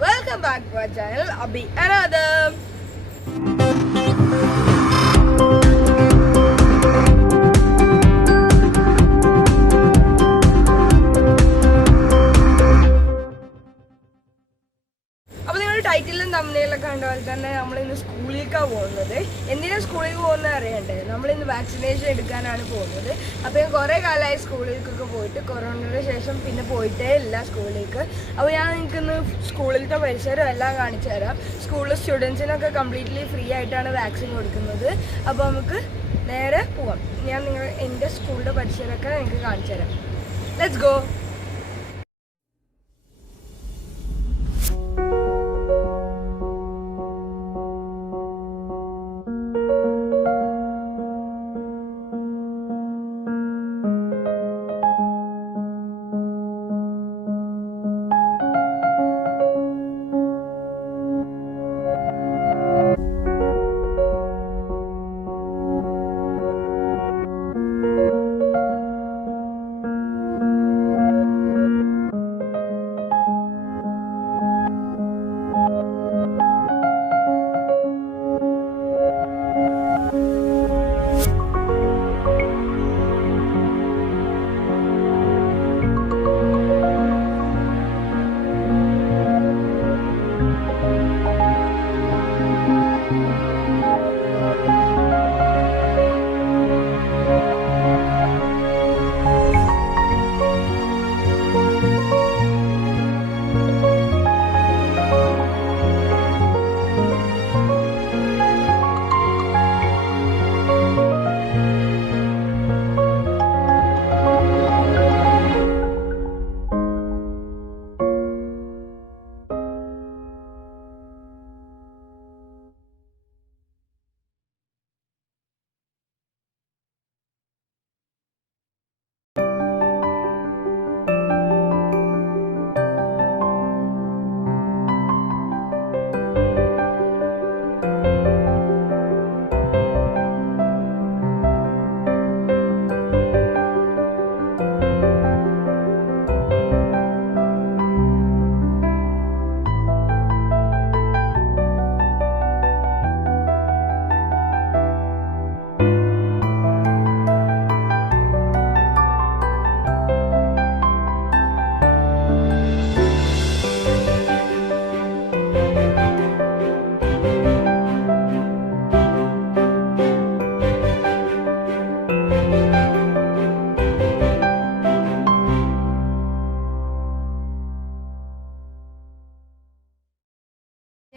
Welcome back to our channel, Abhi and Adam. ടൈറ്റിലും തമ്മിലൊക്കെ കണ്ട പോലെ തന്നെ നമ്മളിന്ന് സ്കൂളിലേക്കാണ് പോകുന്നത്. എന്തിനാണ് സ്കൂളിൽ പോകുന്നത് അറിയണ്ടേ? നമ്മളിന്ന് വാക്സിനേഷൻ എടുക്കാനാണ് പോകുന്നത്. അപ്പോൾ ഞാൻ കുറേ കാലമായി സ്കൂളിലേക്കൊക്കെ പോയിട്ട് കൊറോണയുടെ ശേഷം പിന്നെ പോയിട്ടേ ഇല്ല സ്കൂളിലേക്ക്. അപ്പോൾ ഞാൻ നിങ്ങൾക്കിന്ന് സ്കൂളിലത്തെ പരിസരം എല്ലാം കാണിച്ചു തരാം. സ്കൂളിലെ സ്റ്റുഡൻസിനൊക്കെ കംപ്ലീറ്റ്ലി ഫ്രീ ആയിട്ടാണ് വാക്സിൻ കൊടുക്കുന്നത്. അപ്പോൾ നമുക്ക് നേരെ പോവാം. ഞാൻ എൻ്റെ സ്കൂളിൻ്റെ പരിസരമൊക്കെ നിങ്ങൾക്ക് കാണിച്ചു തരാം. Let's go.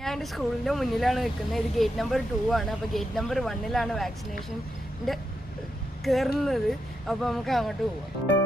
ഞാൻ എൻ്റെ സ്കൂളിൻ്റെ മുന്നിലാണ് നിൽക്കുന്നത്. ഇത് ഗേറ്റ് നമ്പർ 2 ആണ്. അപ്പോൾ ഗേറ്റ് നമ്പർ 1 വാക്സിനേഷൻ്റെ കയറുന്നത്. അപ്പോൾ നമുക്ക് അങ്ങോട്ട് പോവാം.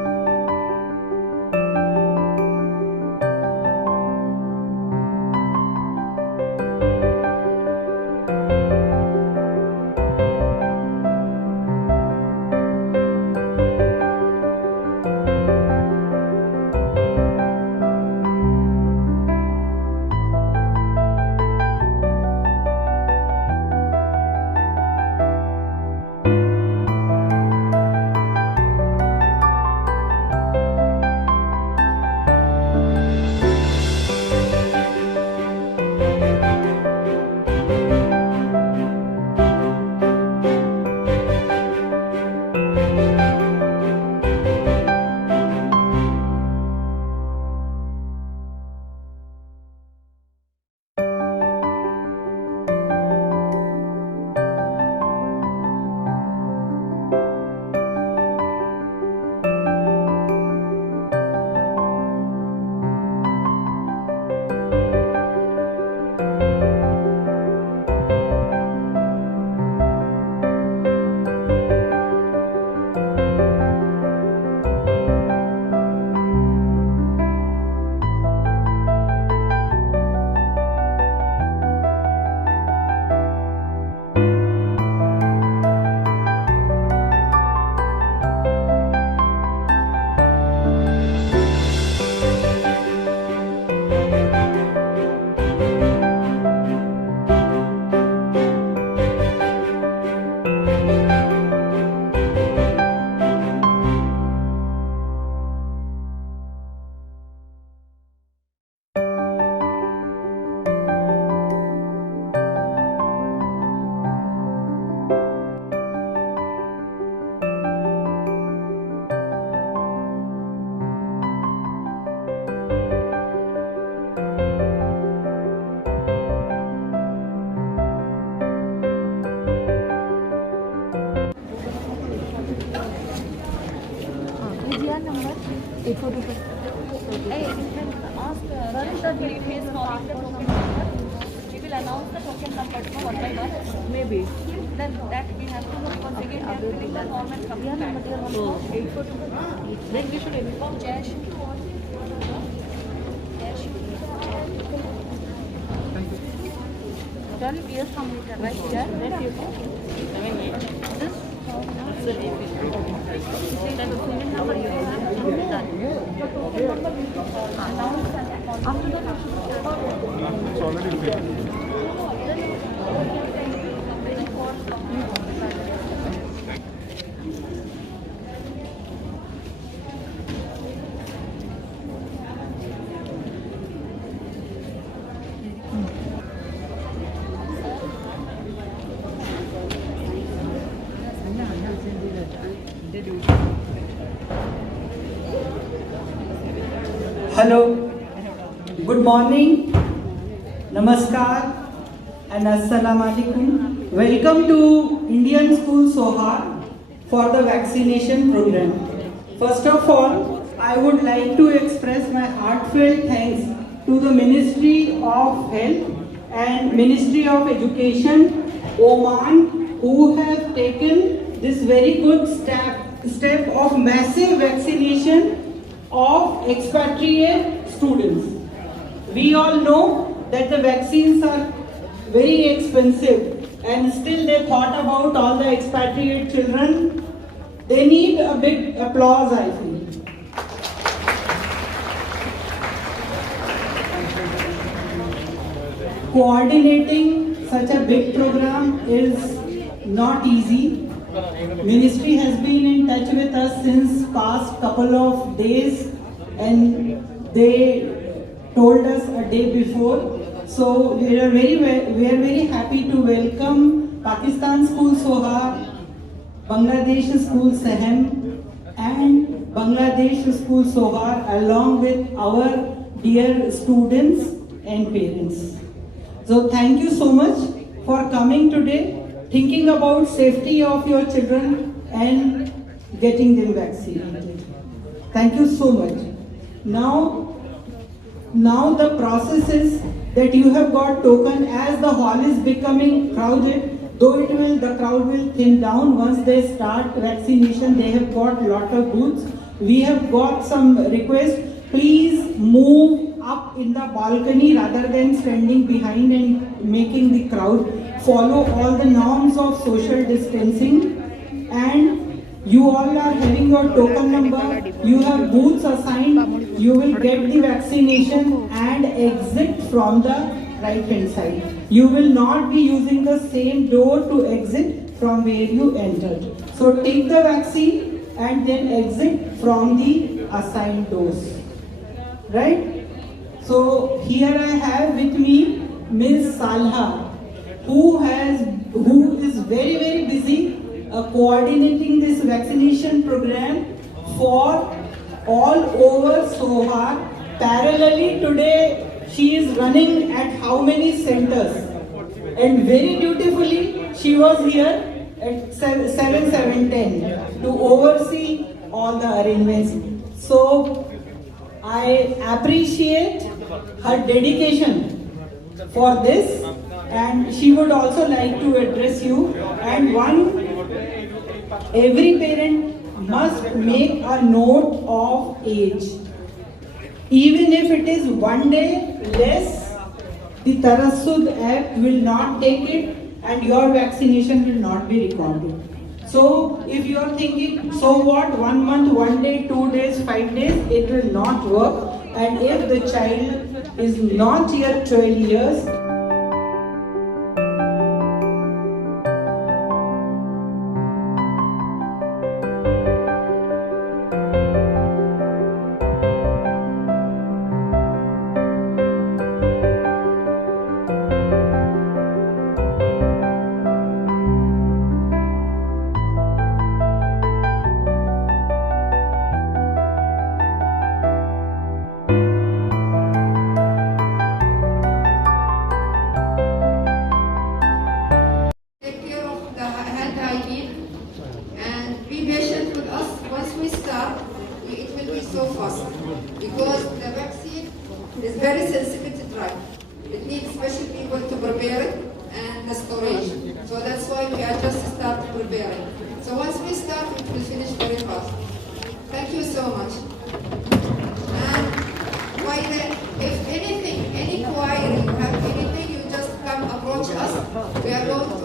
Hey, you can ask Rajendra if he is calling the token number. We will announce the token number one by one. Maybe. Then that we have to once again we are filling the form and coming back. Then we should inform Jayesh. Done years from later, right? Yeah. This. Then the payment number you have done. After that, It's already paid. Hello, good morning, namaskar and assalamu alaikum. Welcome to Indian School Sohar for the vaccination program. First of all, I would like to express my heartfelt thanks to the Ministry of Health and Ministry of Education, Oman, who have taken this very good step of massive vaccination of expatriate students. We all know that the vaccines are very expensive and still they thought about all the expatriate children. They need a big applause, I feel. Coordinating such a big program is not easy. Ministry has been in touch with us since past couple of days and they told us a day before. So we are very happy to welcome Pakistan School Sohar, Bangladesh School Sehem and Bangladesh School Sohar along with our dear students and parents. So thank you so much for coming today, thinking about safety of your children and getting them vaccinated. Thank you so much. Now the process is that you have got token as the hall is becoming crowded, though the crowd will thin down once they start vaccination. They have got lot of booths. We have got some requests. Please move up in the balcony rather than standing behind and making the crowd. Follow all the norms of social distancing and you all are having your token number. You have booths assigned. You will get the vaccination and exit from the right hand side. You will not be using the same door to exit from where you entered. So take the vaccine and then exit from the assigned doors. Right? So here I have with me Ms. Salha, who is very busy coordinating this vaccination program for all over Sohar. Parallelly today she is running at how many centers, and very dutifully she was here at 7:10 to oversee all the arrangements. So I appreciate her dedication for this, and she would also like to address you. And every parent must make a note of age. Even if it is one day less, the Tarassud app will not take it and your vaccination will not be recorded. So if you are thinking, so what, 1 month, 1 day, 2 days, 5 days, it will not work. And if the child is not yet 12 years,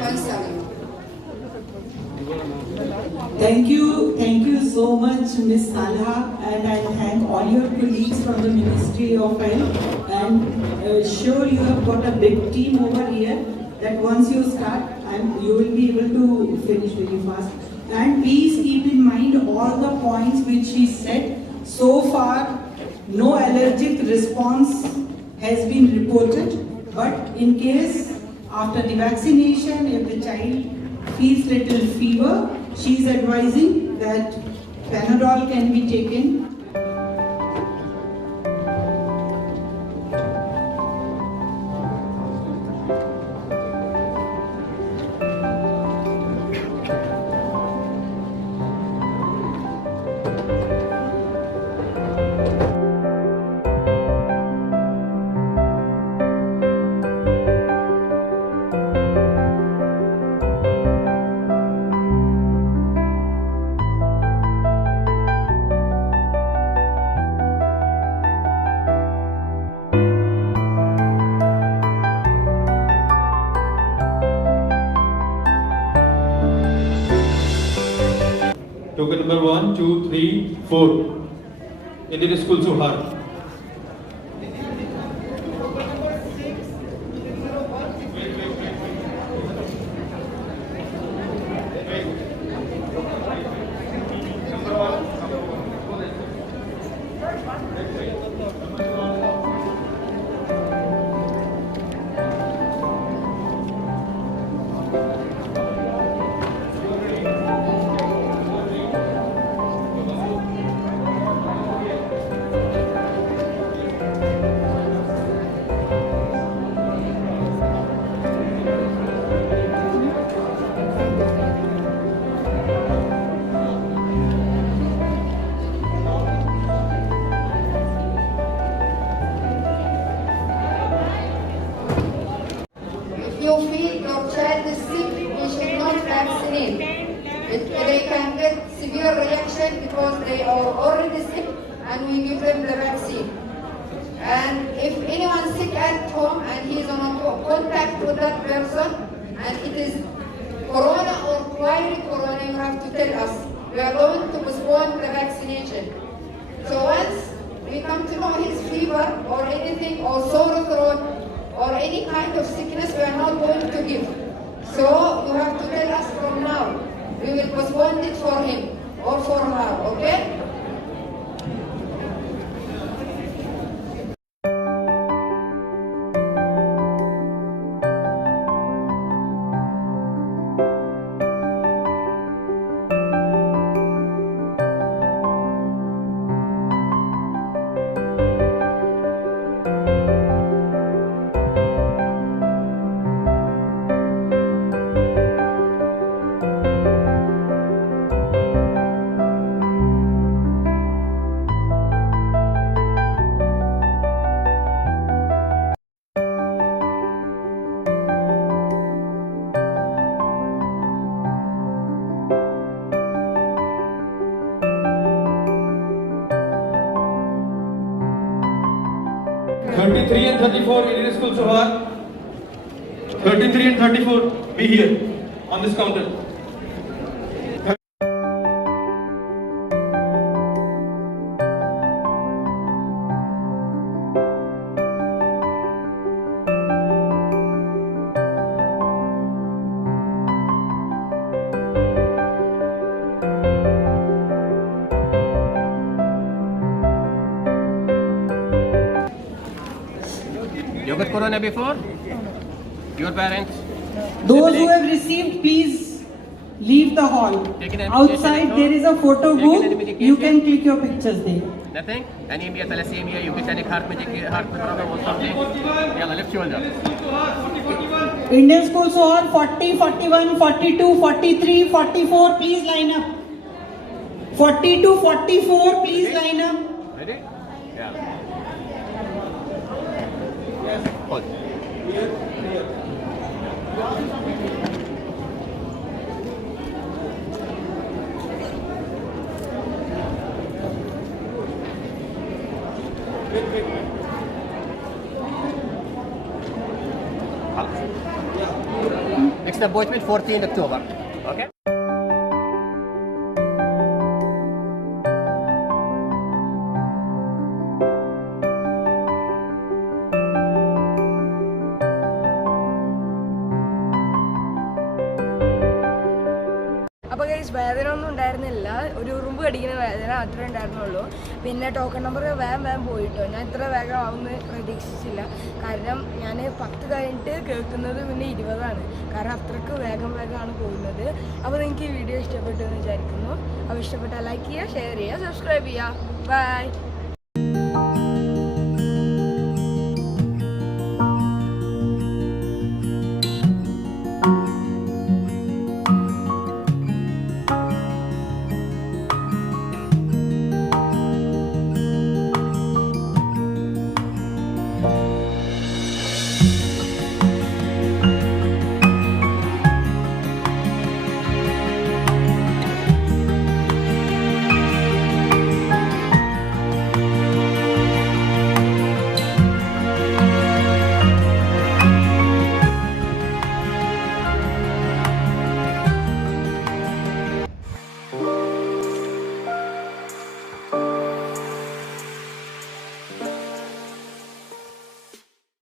Thanks, Salim. Thank you so much, Ms. Salha, and I thank all your colleagues from the Ministry of Health. And sure, you have got a big team over here. That once you start, you will be able to finish very fast. And please keep in mind all the points which she said. So far, no allergic response has been reported. But in case after the vaccination, if the child feels little fever, she is advising that Panadol can be taken. Token number 1, 2, 3, 4. Indian School Suhar. If you feel your child is sick, we should not vaccinate. They can get severe reaction because they are already sick and we give them the vaccine. And if anyone sick at home and he is on contact with that person and it is corona or query corona, you have to tell us. We are going to postpone the vaccination. So once we come to know his fever or anything or sore throat or any kind of sickness, we are not going to give. So you have to tell us from now. We will postpone it for him or for her, okay? '33 and '34 Indian School Suhar. 33 and 34 be here on this counter. You got corona before? Your parents? Those who have received, please leave the hall. Taken an Outside medication there is a photo Taken booth. any medication? You can click your pictures there. Nothing? Anemia, thalassemia, you get any heart problem or something? Yeah, left shoulder. Indian School Suhar 40, 41, 42, 43, 44, please line up. 42, 44, please line up. Ready? Yeah. Hold. Next next appointment 14th October. Okay. അപ്പോൾ guys വേദന ഒന്നും ഉണ്ടായിരുന്നില്ല, ഒരു ഉറുമ്പ് കടിക്കുന്ന വേദന അത്രേ ഉണ്ടായിരുന്നുള്ളൂ. പിന്നെ ടോക്കൺ നമ്പർ വേഗം പോയിട്ടോ. ഞാൻ ഇത്ര വേഗം ആവുമെന്ന് പ്രതീക്ഷിച്ചില്ല. കാരണം ഞാൻ 10 കഴിഞ്ഞിട്ട് കേൾക്കുന്നത് പിന്നെ 20ആണ്. കാരണം അത്രയ്ക്ക് വേഗമാണ് പോകുന്നത്. അപ്പോൾ നിങ്ങൾക്ക് ഈ വീഡിയോ ഇഷ്ടപ്പെട്ടു എന്ന് വിചാരിക്കുന്നു. അപ്പോൾ ഇഷ്ടപ്പെട്ടാൽ ലൈക്ക് ചെയ്യുക, ഷെയർ ചെയ്യുക, സബ്സ്ക്രൈബ് ചെയ്യുക. ബൈ.